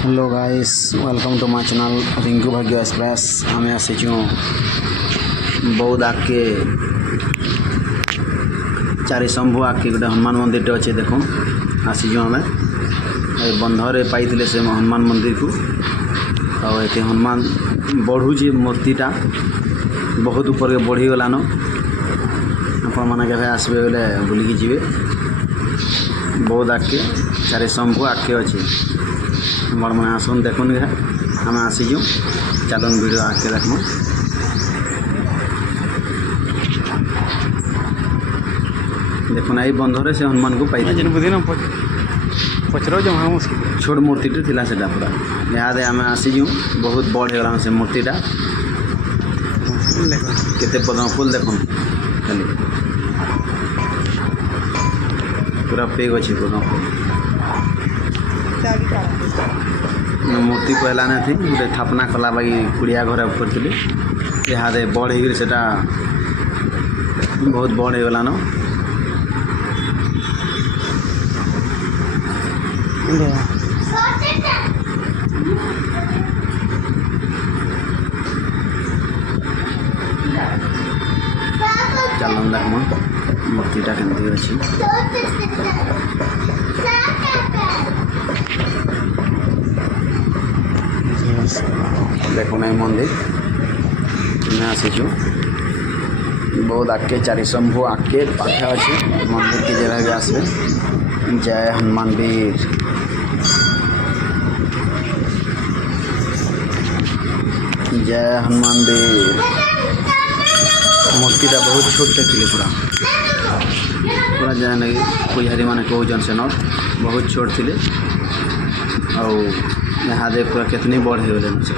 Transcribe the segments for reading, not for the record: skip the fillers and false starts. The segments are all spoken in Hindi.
Hello guys, welcome to my channel Rinku Bhagya express. आम आसीचु बौद्ध आगे चारि शंभु आगे गोटे हनुमान मंदिर अच्छे देख आसीचु आम बंधरे पाई से हनुमान मंदिर को ये हनुमान बढ़ुची मूर्तिटा बहुत ऊपर के बढ़ीगलान। आपण मैंने के आसबे बोले बुलिकी जी बौद्ध आगे चारि शंभु आगे अच्छे बड़ मैंने आसन देखुन घे आम आसीचु चलन वीडियो आगे देखम। देखुन आई बंधरे से हनुमान को पाई छोट मूर्ति थिला सेटा पूरा यहाँ आम आसीचु बहुत बड़ हो से मूर्तिटा केते पद्म फूल देखुन खाली पूरा पेग अच्छे पद्म फूल मूर्ति पहला नहीं थी गोटे स्थापना कला बाकी कुड़िया घर करी यहाँ बड़ हो सेटा बहुत बड़ हो गलान। चलन देखम मूर्तिटा केमती अच्छी देखुन मंदिर आसीचु बहुत आगे चारि शंभु आगे पाखे अच्छे मंदिर की जगह भी आसबे। जय हनुमान वीर। जय हनुमान वीर। मूर्तिटा बहुत छोट थी पूरा पूरा जान लगे पुजारी मैंने कहन से नट बहुत छोट थी यहाँ दे पूरा कितनी बड़ हो गए से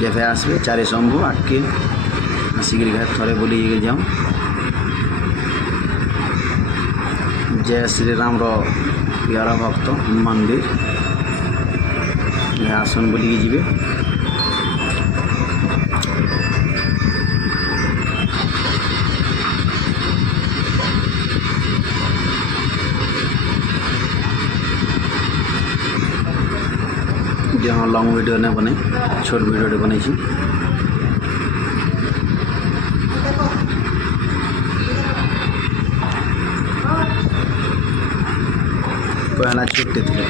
जब आसबे चारि शंभु आगे आसिक थे बुली जाऊँ। जय श्री राम यार भक्त हनुमान वीर यहाँ आसन बुलिकी जी जो लॉन्ग वीडियो ने बने छोट वीडियो बने पहला छोटे थे।